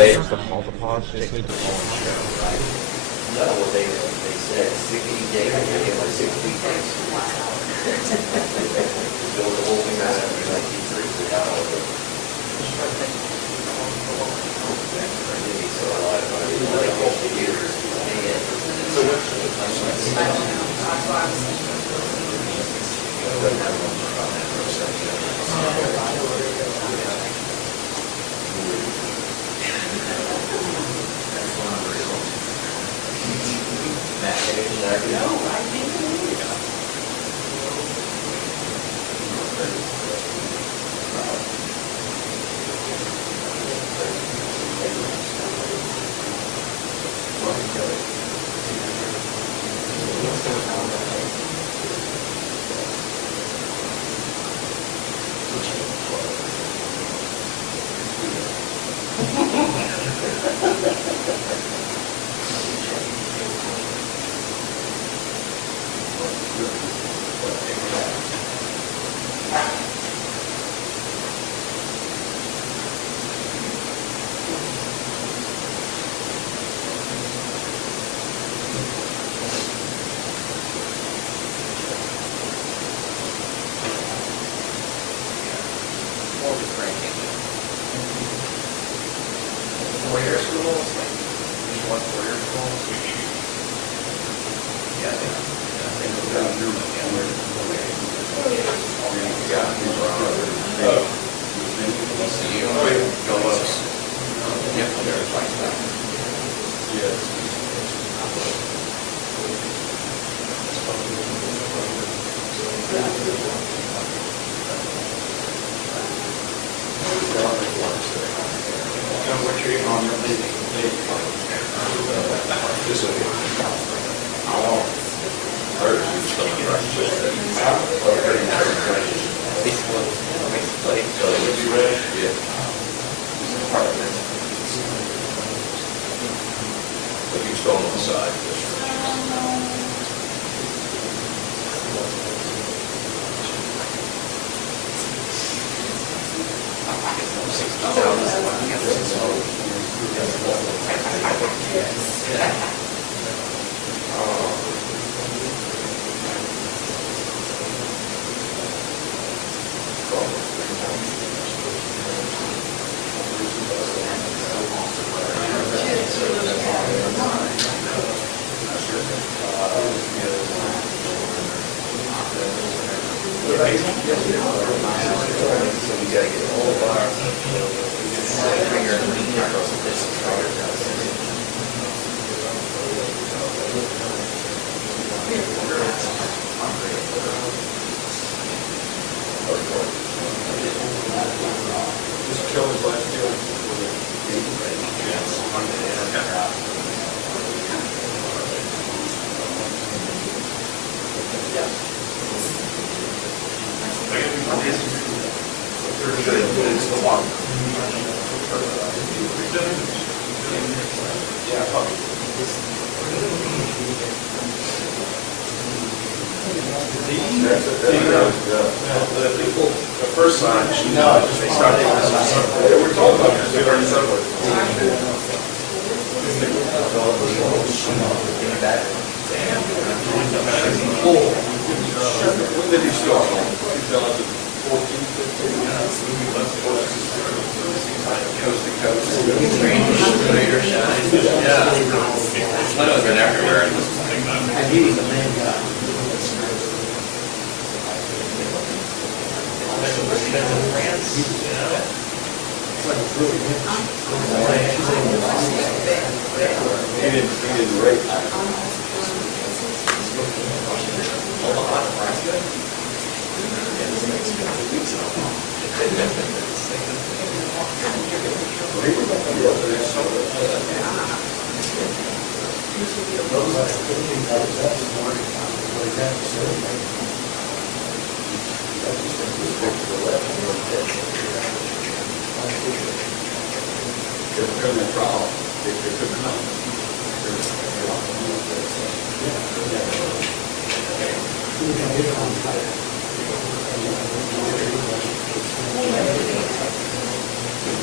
they just all the pause just need to fall and show. No, well, they said 60 days, it was 60 days. Build the whole thing out of like $3 out of it. So a lot of money, like years. So no, I think it is.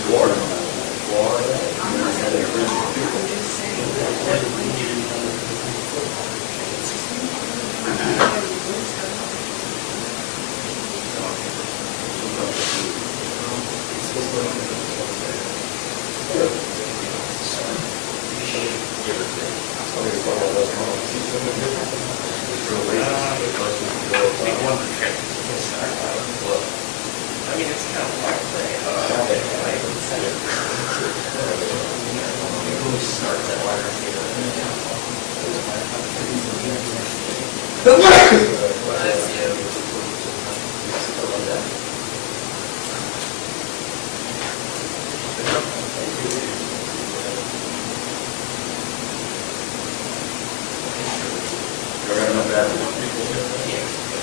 Florida. I mean, it's kind of like who starts that water heater?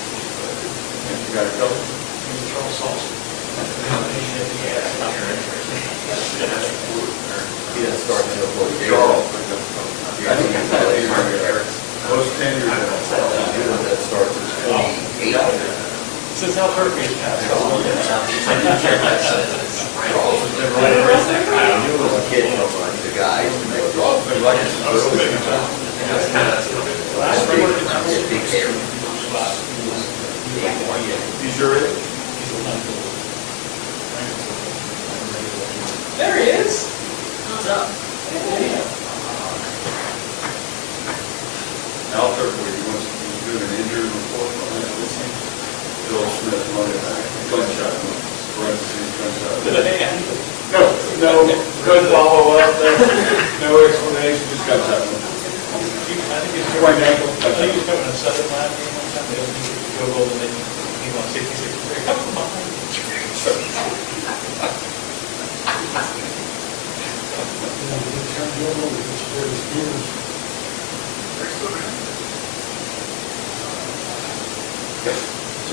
You got a couple? He didn't start until Charles. Most Most tenured. that starts is 28. Since how perfect is that? Charles was never really you was a kid from the guys. Big hair. He's your age? There he is. What's up? Alfred, where he wants to do an injury report on that. Bill Smith, Monday night, gunshot, parentheses, gunshot. To the hand. No, good follow up, no explanation, just gunshot. I think he's going to a Southern Line game one time. They don't need to go goal and then he won 66. Come on.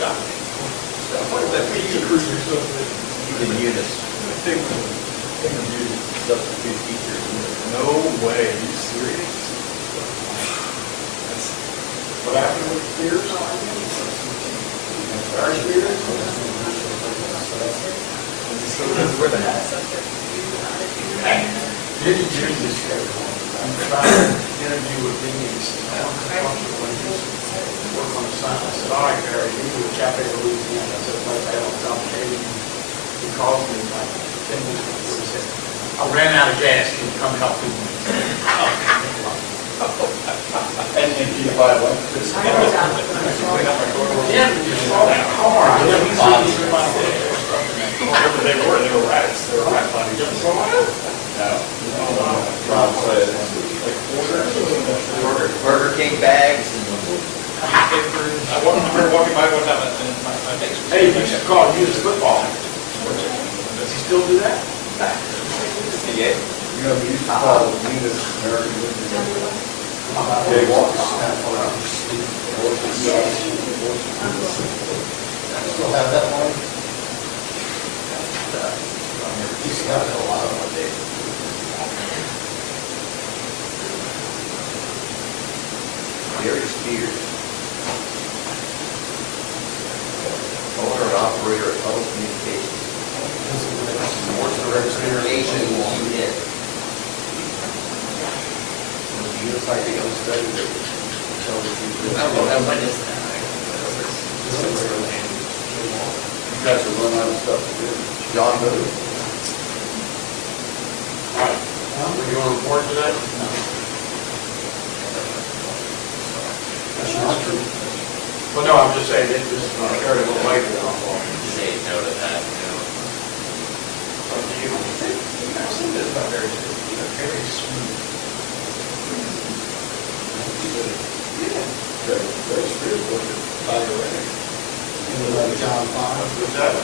Job. What is that? Even Eunice. Substitute teachers. No way, are you serious? What happened with Spears? Our Spears? Where the hat? Did you choose this schedule? I'm trying to interview with Denise. I don't know when he's work on the sign. I said, all right, Barry, you do a Cafe Louisiana. I said, like, I don't complicated. He called me like 10 minutes before he said, I ran out of gas. Can you come help me? And you buy one? Yeah, you saw that car. I never seen you in my day. Whatever they were rats. They were rat bodies. Rob said, Burger King bags and I remember walking by one time and my face was. Hey, you should call Eunice football. Does he still do that? yeah. you know, we used to call Eunice American Legion. They walk. Still have that one? He's got a lot of one day. Gary Spears. Owner and operator of Public Communications. What's the register? H-E-U-N. I think I was studying it. I don't know how much is that. You guys are running out of stuff to do. John Boone. All right. Are you on report today? No. That's not true. Well, no, I'm just saying, it just carried a little weight on. Say no to that, you know. Up to you. I've seen this about very smooth. Very Spears was it? By the way. John Fine. Was that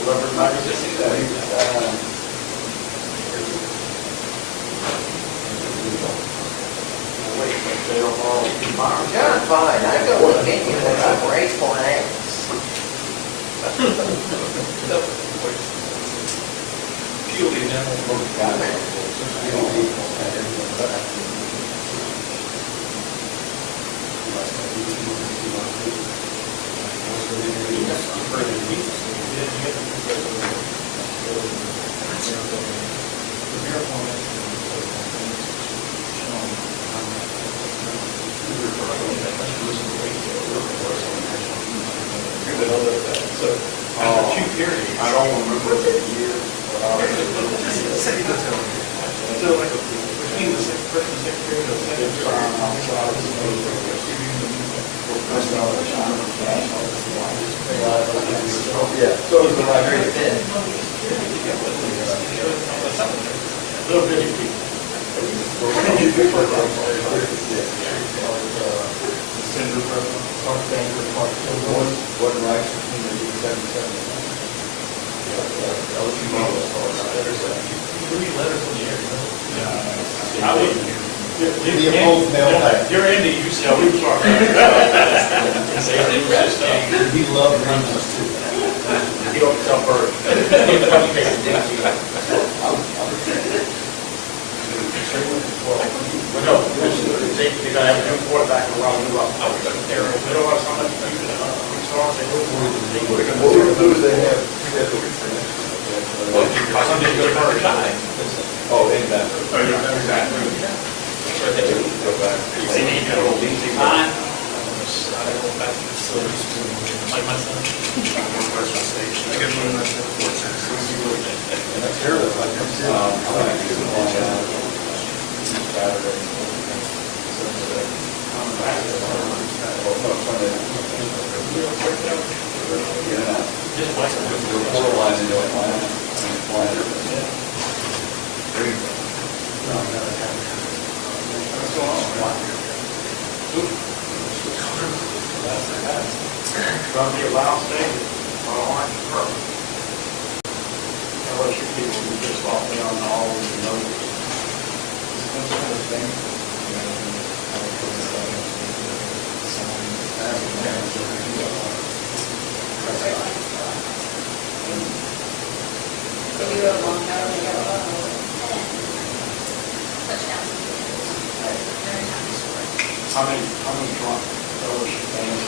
whoever might have seen that? John, fine, I go with Minnie when I break plans. Peel the enamel. So, after two periods. I don't remember the year, but I was. So like, between the first and second period, the second period. Yeah, so it's the right grade. Little bitty people. Cinder, Park Banker, Park Kilgore. What rights between the 77? LSU model. Three letters in the air. The opposed mailbag. You're into UC. Yeah, we sorry. He loved Rangers too. He don't tell bird. But no, they're gonna have a new quarterback around the rock. They don't have somebody who can, start, they go for it. Who do they have scheduled? Oh, in that. They need to go time. Like my son. That's terrible. I'm gonna do the one Saturday. Just like. We're borderline into Atlanta. There you go. From the allow state, orange purple. LSU people who just off me on all the numbers. They do a long hour, they got a lot of touchdowns. How many drunk LSU fans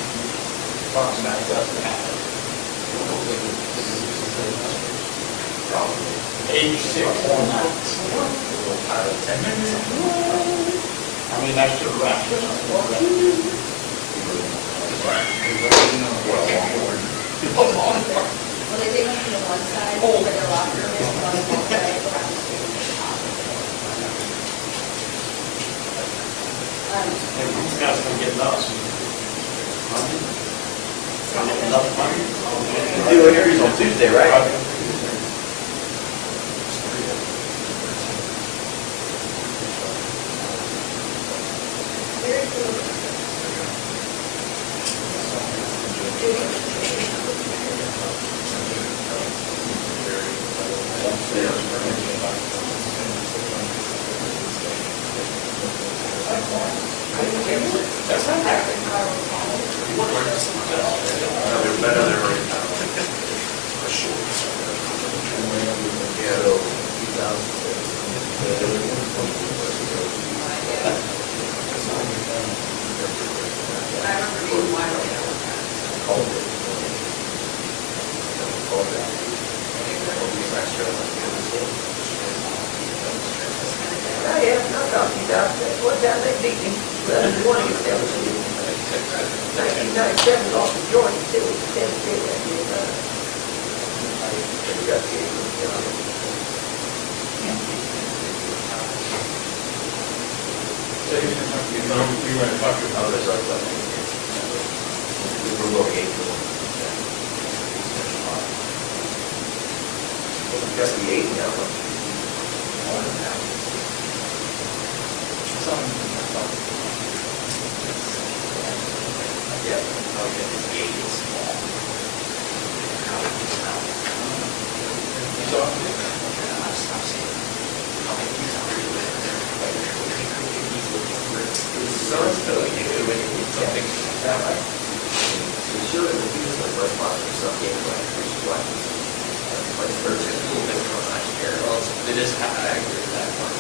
talking about doesn't happen? 86 or not. I mean, that's to the left. Well, they take them to the one side, where they're locked, and then one side around the street. These guys gonna get nuts. Gonna get enough money. Do interviews on Tuesday, right? Very cool. I remember being wide open. I have not talked to you about that. One time they beat me, 11-20 at LSU. 1997 lost to Georgia, still was 10 still that year. They got kicked from the job. So you're going to talk about this, right? We're located. Got the 8 now. Yeah, okay, this gate is small. So, Son's telling you something that way. We should have used the first part of some game like first is a little bit from last year. Well, it is kind of accurate at that part.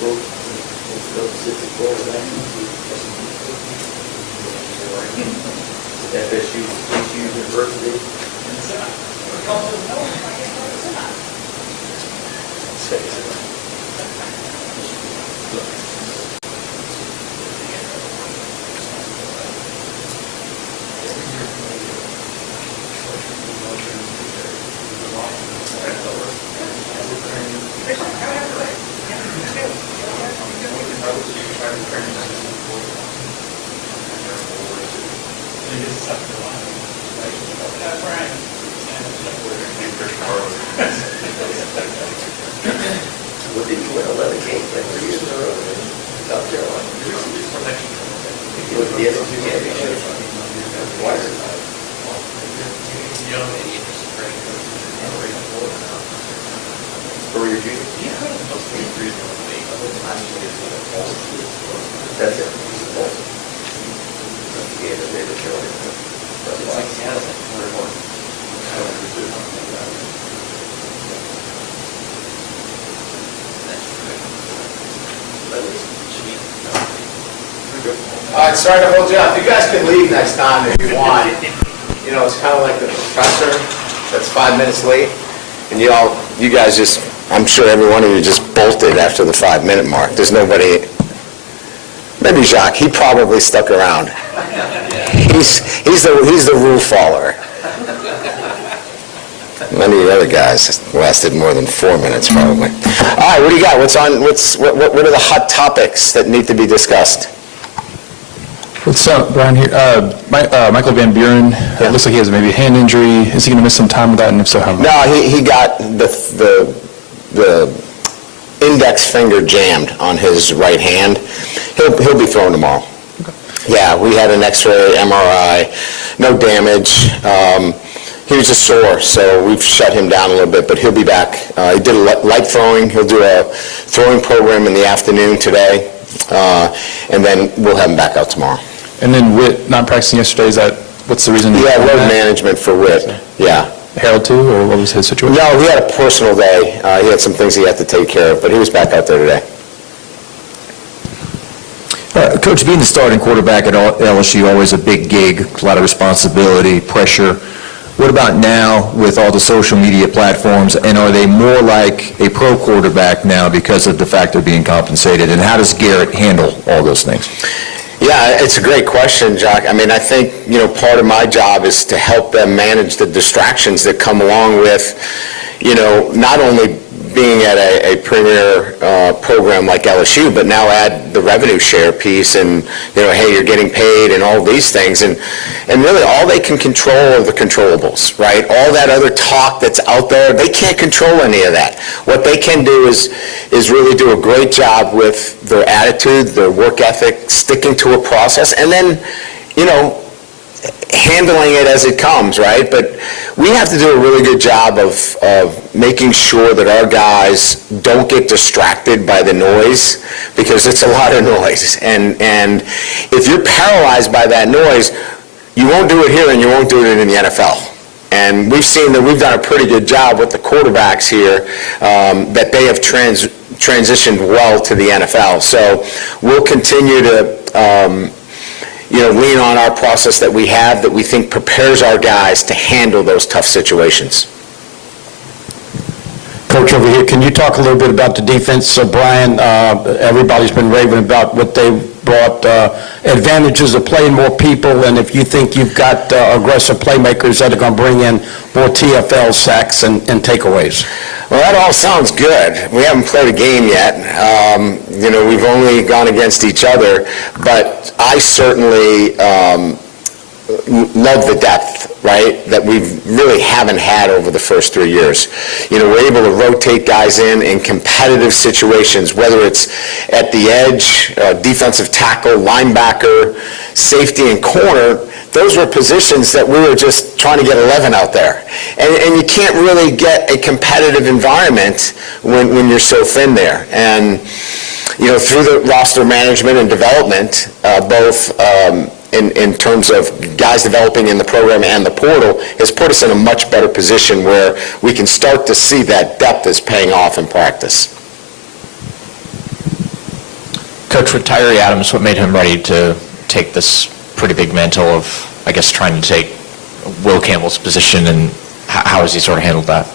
Let's go 64 with that. FSU University. What did you win 11 games every year in a row in South Carolina? You went to the LSU championship. Twice. Who were your juniors? That's it. Yeah, they were killing it. It's like Seattle's like 4-1. All right, sorry to hold you up. You guys can leave next time if you want. You know, it's kind of like the professor that's 5 minutes late. And you guys just, I'm sure every one of you just bolted after the 5-minute mark. There's nobody, maybe Jacques, he probably stuck around. He's the rule follower. Many of the other guys lasted more than 4 minutes probably. All right, what do you got? What are the hot topics that need to be discussed? What's up, Brian here? Michael Van Buren, it looks like he has maybe a hand injury. Is he going to miss some time with that, and if so, how much? No, he got the index finger jammed on his right hand. He'll be thrown tomorrow. Okay. Yeah, we had an X-ray, MRI, no damage. He was just sore, so we've shut him down a little bit, but he'll be back. He did a light throwing. He'll do a throwing program in the afternoon today, and then we'll have him back out tomorrow. And then Witt not practicing yesterday, what's the reason? Yeah, road management for Witt, yeah. Harold too, or what was his situation? No, he had a personal day. He had some things he had to take care of, but he was back out there today. Coach, being the starting quarterback at LSU, always a big gig, a lot of responsibility, pressure. What about now with all the social media platforms, and are they more like a pro quarterback now because of the fact they're being compensated, and how does Garrett handle all those things? Yeah, it's a great question, Jock. I mean, I think, part of my job is to help them manage the distractions that come along with, not only being at a premier program like LSU, but now add the revenue share piece and, hey, you're getting paid and all these things. And really all they can control are the controllables, right? All that other talk that's out there, they can't control any of that. What they can do is really do a great job with their attitude, their work ethic, sticking to a process, and then, handling it as it comes, right? But we have to do a really good job of making sure that our guys don't get distracted by the noise, because it's a lot of noise. And if you're paralyzed by that noise, you won't do it here and you won't do it in the NFL. And we've seen that we've done a pretty good job with the quarterbacks here, that they have transitioned well to the NFL. So we'll continue to lean on our process that we have, that we think prepares our guys to handle those tough situations. Coach, over here, can you talk a little bit about the defense? So, Brian, everybody's been raving about what they brought, advantages of playing more people, and if you think you've got aggressive playmakers that are going to bring in more TFL sacks and takeaways. Well, that all sounds good. We haven't played a game yet. We've only gone against each other, but I certainly love the depth, right, that we really haven't had over the first 3 years. We're able to rotate guys in competitive situations, whether it's at the edge, defensive tackle, linebacker, safety, and corner. Those were positions that we were just trying to get 11 out there. And you can't really get a competitive environment when you're so thin there. And, through the roster management and development, both in terms of guys developing in the program and the portal, has put us in a much better position where we can start to see that depth is paying off in practice. Coach, with Tyrie Adams, what made him ready to take this pretty big mantle of I guess, trying to take Will Campbell's position, and how has he sort of handled that?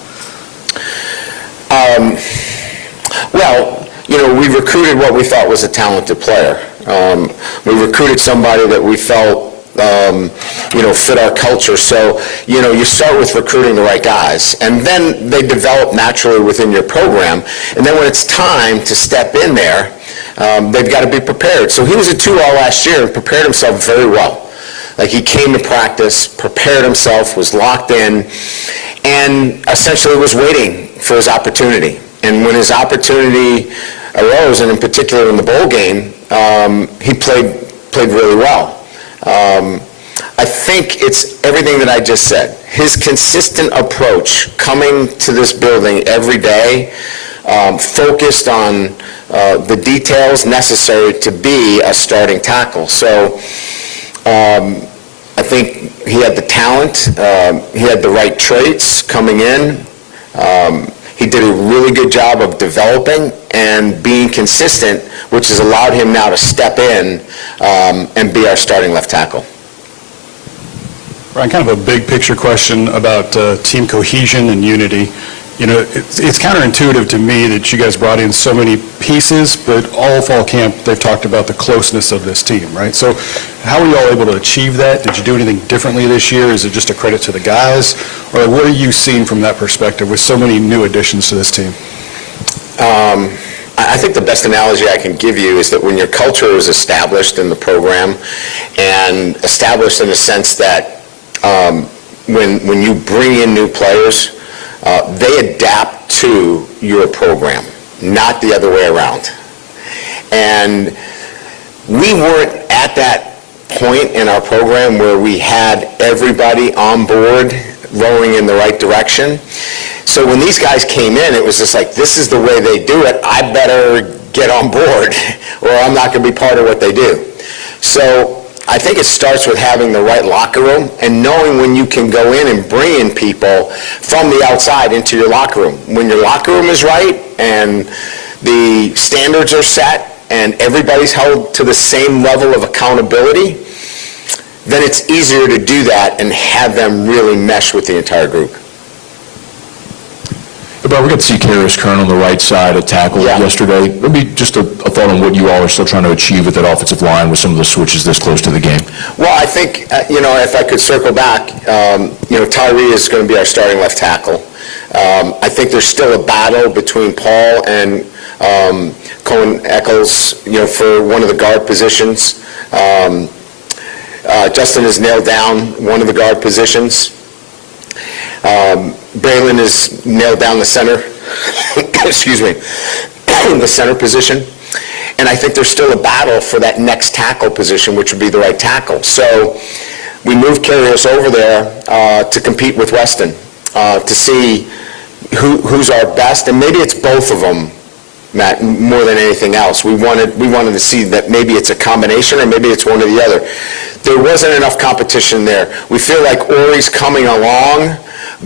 Well, we recruited what we thought was a talented player. We recruited somebody that we felt, fit our culture. So, you start with recruiting the right guys, and then they develop naturally within your program. And then when it's time to step in there, they've got to be prepared. So he was a 2-all last year and prepared himself very well. Like, he came to practice, prepared himself, was locked in, and essentially was waiting for his opportunity. And when his opportunity arose, and in particular in the bowl game, he played really well. I think it's everything that I just said. His consistent approach, coming to this building every day, focused on the details necessary to be a starting tackle. So I think he had the talent, he had the right traits coming in. He did a really good job of developing and being consistent, which has allowed him now to step in and be our starting left tackle. Brian, kind of a big picture question about team cohesion and unity. It's counterintuitive to me that you guys brought in so many pieces, but all fall camp, they've talked about the closeness of this team, right? So how were you all able to achieve that? Did you do anything differently this year? Is it just a credit to the guys? Or what are you seeing from that perspective with so many new additions to this team? I think the best analogy I can give you is that when your culture is established in the program, and established in the sense that when you bring in new players, they adapt to your program, not the other way around. And we weren't at that point in our program where we had everybody on board rowing in the right direction. So when these guys came in, it was just like, this is the way they do it. I better get on board or I'm not going to be part of what they do. So I think it starts with having the right locker room and knowing when you can go in and bring in people from the outside into your locker room. When your locker room is right and the standards are set and everybody's held to the same level of accountability, then it's easier to do that and have them really mesh with the entire group. But we got to see Karis Kern on the right side of tackle yesterday. Maybe just a thought on what you all are still trying to achieve with that offensive line with some of the switches this close to the game. Well, I think, if I could circle back, Tyrie is going to be our starting left tackle. I think there's still a battle between Paul and Cohen Eccles, for one of the guard positions. Justin has nailed down one of the guard positions. Braylon has nailed down the center, excuse me, the center position. And I think there's still a battle for that next tackle position, which would be the right tackle. So we moved Karius over there to compete with Weston, to see who's our best, and maybe it's both of them, Matt, more than anything else. We wanted to see that maybe it's a combination or maybe it's one or the other. There wasn't enough competition there. We feel like Ori's coming along,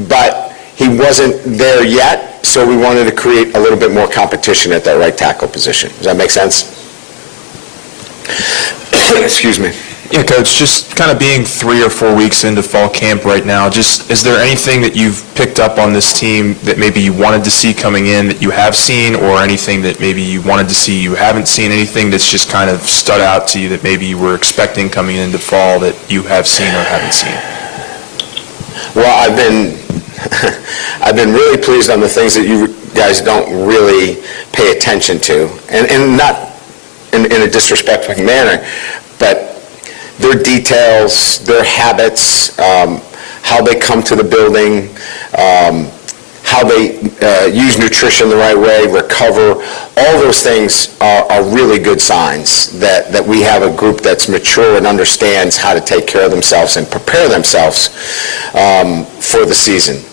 but he wasn't there yet, so we wanted to create a little bit more competition at that right tackle position. Does that make sense? Excuse me. Yeah, Coach, just kind of being 3 or 4 weeks into fall camp right now, just is there anything that you've picked up on this team that maybe you wanted to see coming in that you have seen, or anything that maybe you wanted to see you haven't seen, anything that's just kind of stood out to you that maybe you were expecting coming into fall that you have seen or haven't seen? Well, I've been really pleased on the things that you guys don't really pay attention to, and not in a disrespectful manner, but their details, their habits, how they come to the building, how they use nutrition the right way, recover, all those things are really good signs that we have a group that's mature and understands how to take care of themselves and prepare themselves for the season.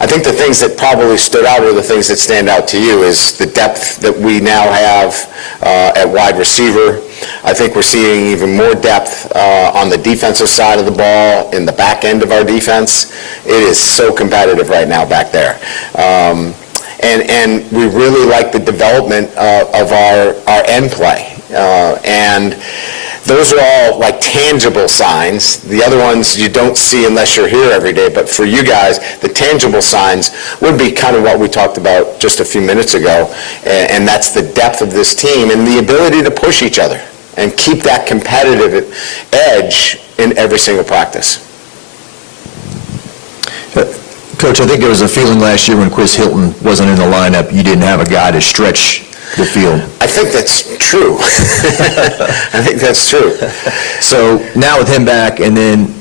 I think the things that probably stood out, or the things that stand out to you, is the depth that we now have at wide receiver. I think we're seeing even more depth on the defensive side of the ball, in the back end of our defense. It is so competitive right now back there. And we really like the development of our end play. And those are all like tangible signs. The other ones you don't see unless you're here every day, but for you guys, the tangible signs would be kind of what we talked about just a few minutes ago, and that's the depth of this team and the ability to push each other and keep that competitive edge in every single practice. Coach, I think there was a feeling last year when Chris Hilton wasn't in the lineup, you didn't have a guy to stretch the field. I think that's true. I think that's true. So now with him back, and then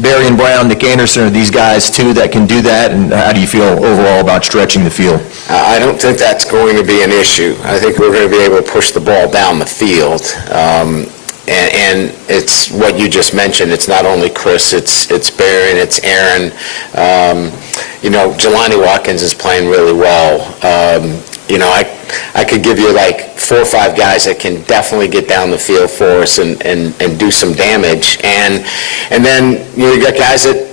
Barry and Brown, Nick Anderson, are these guys too that can do that? And how do you feel overall about stretching the field? I don't think that's going to be an issue. I think we're going to be able to push the ball down the field. And it's what you just mentioned. It's not only Chris, it's Barry, and it's Aaron. Jelani Watkins is playing really well. I could give you like 4 or 5 guys that can definitely get down the field for us and do some damage. And then you got guys that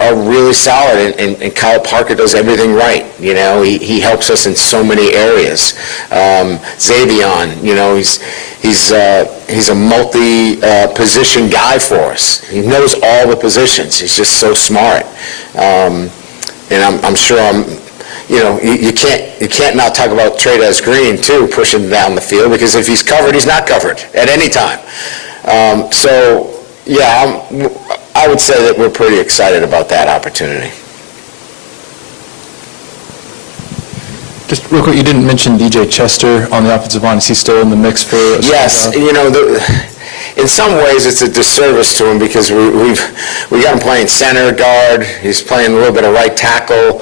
are really solid, and Kyle Parker does everything right. He helps us in so many areas. Xavion, he's a multi-position guy for us. He knows all the positions. He's just so smart. And I'm sure you can't not talk about Trades Green too, pushing down the field, because if he's covered, he's not covered at any time. I would say that we're pretty excited about that opportunity. Just real quick, you didn't mention DJ Chester on the offensive line. Is he still in the mix for a Yes, in some ways it's a disservice to him because we got him playing center guard. He's playing a little bit of right tackle.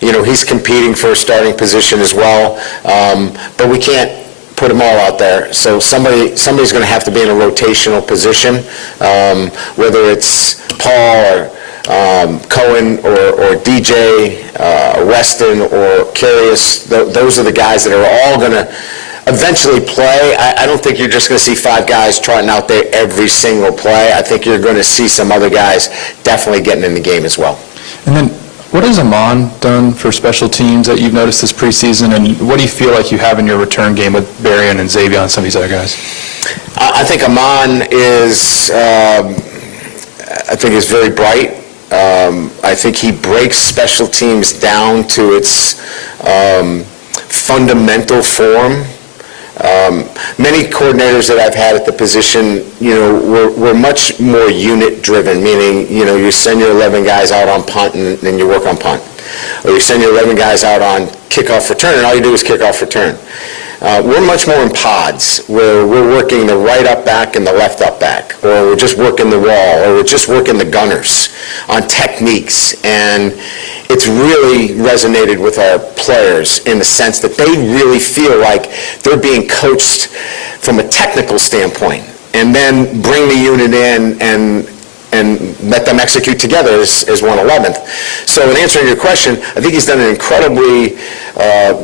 He's competing for a starting position as well. But we can't put them all out there. So somebody's going to have to be in a rotational position, whether it's Paul or Cohen or DJ, Weston or Carius. Those are the guys that are all going to eventually play. I don't think you're just going to see 5 guys trotting out there every single play. I think you're going to see some other guys definitely getting in the game as well. And then, what has Amon done for special teams that you've noticed this preseason, and what do you feel like you have in your return game with Berrien and Xavier and some of these other guys? I think Amon is very bright. I think he breaks special teams down to its fundamental form. Many coordinators that I've had at the position, were much more unit-driven, meaning, you send your 11 guys out on punt and you work on punt. Or you send your 11 guys out on kickoff return and all you do is kickoff return. We're much more in pods, where we're working the right up back and the left up back, or we're just working the wall, or we're just working the gunners on techniques. And it's really resonated with our players in the sense that they really feel like they're being coached from a technical standpoint, and then bring the unit in and let them execute together as 1/11th. So in answering your question, I think he's done an incredibly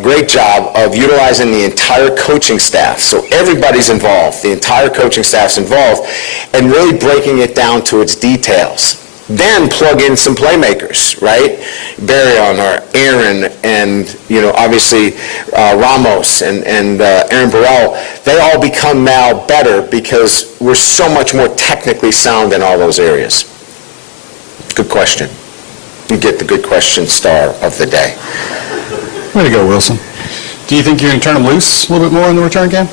great job of utilizing the entire coaching staff. So everybody's involved, the entire coaching staff's involved, and really breaking it down to its details. Then plug in some playmakers, right? Barrien or Aaron and, obviously Ramos and Aaron Burrell. They all become now better because we're so much more technically sound in all those areas. Good question. You get the good question star of the day. Way to go, Wilson. Do you think you're going to turn them loose a little bit more in the return game?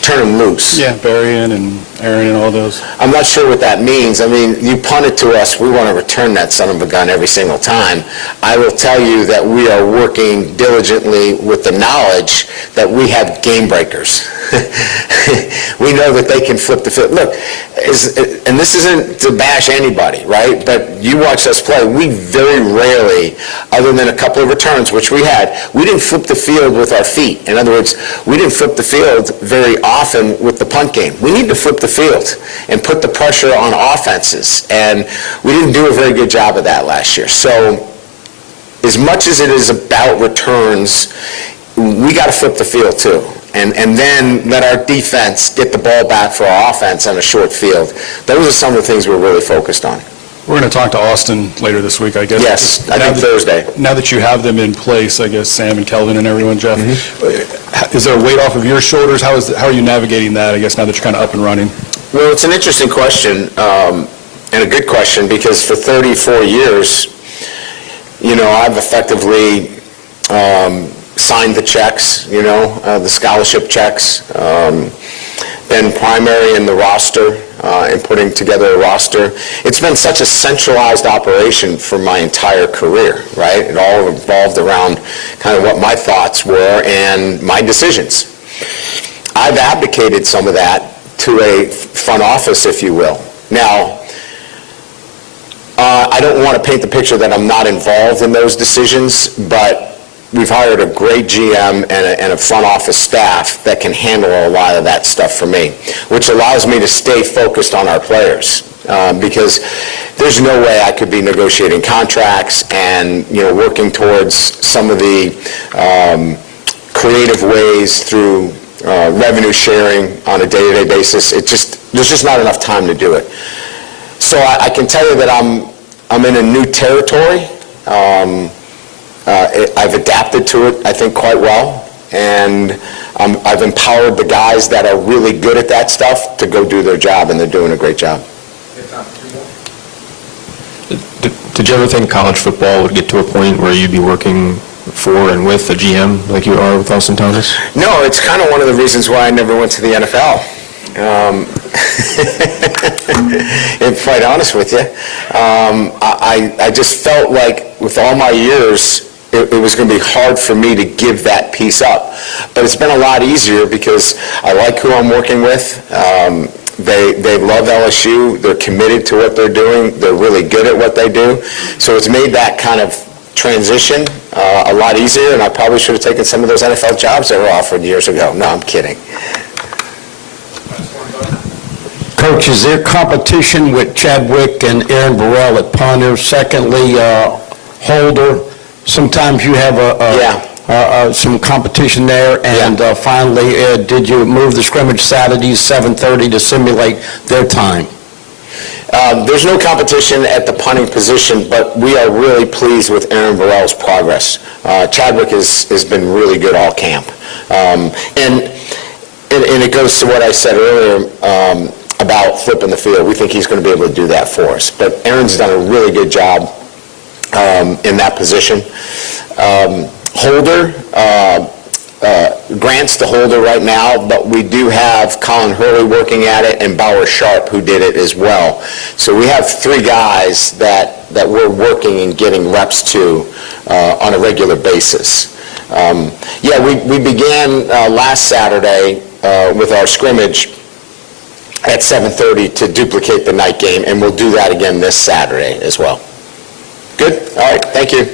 Turn them loose. Yeah, Berrien and Aaron and all those. I'm not sure what that means. I mean, you punt it to us, we want to return that son of a gun every single time. I will tell you that we are working diligently with the knowledge that we have game breakers. We know that they can flip the field. Look, and this isn't to bash anybody, right? But you watch us play, we very rarely, other than a couple of returns, which we had, we didn't flip the field with our feet. In other words, we didn't flip the field very often with the punt game. We need to flip the field and put the pressure on offenses, and we didn't do a very good job of that last year. So as much as it is about returns, we got to flip the field too. And then let our defense get the ball back for our offense on a short field. Those are some of the things we're really focused on. We're going to talk to Austin later this week, I guess. Yes, I Now think that- Thursday. Now that you have them in place, I guess, Sam and Kelvin and everyone, Jeff, is there a weight off of your shoulders? How are you navigating that, I guess, now that you're kind of up and running? Well, it's an interesting question, and a good question, because for 34 years, I've effectively signed the checks, the scholarship checks, been primary in the roster, and putting together a roster. It's been such a centralized operation for my entire career, right? It all revolved around kind of what my thoughts were and my decisions. I've abdicated some of that to a front office, if you will. Now, I don't want to paint the picture that I'm not involved in those decisions, but we've hired a great GM and a front office staff that can handle a lot of that stuff for me, which allows me to stay focused on our players, because there's no way I could be negotiating contracts and, working towards some of the creative ways through revenue sharing on a day-to-day basis. There's just not enough time to do it. So I can tell you that I'm in a new territory. I've adapted to it, I think, quite well, and I've empowered the guys that are really good at that stuff to go do their job, and they're doing a great job. Did you ever think college football would get to a point where you'd be working for and with a GM like you are with Austin Thomas? No, it's kind of one of the reasons why I never went to the NFL. And quite honest with you, I just felt like with all my years, it was going to be hard for me to give that piece up. But it's been a lot easier because I like who I'm working with. They love LSU. They're committed to what they're doing. They're really good at what they do. So it's made that kind of transition a lot easier, and I probably should have taken some of those NFL jobs that were offered years ago. No, I'm kidding. Coach, is there competition with Chadwick and Aaron Burrell at punter? Secondly, Holder, sometimes you have some competition there. And finally, did you move the scrimmage Saturdays 7:30 to simulate their time? There's no competition at the punting position, but we are really pleased with Aaron Burrell's progress. Chadwick has been really good all camp. And it goes to what I said earlier, about flipping the field. We think he's going to be able to do that for us. But Aaron's done a really good job in that position. Holder, Grant's the holder right now, but we do have Colin Hurley working at it and Bauer Sharp, who did it as well. So we have three guys that we're working and getting reps to on a regular basis. We began last Saturday with our scrimmage at 7:30 to duplicate the night game, and we'll do that again this Saturday as well. Good? All right, thank you.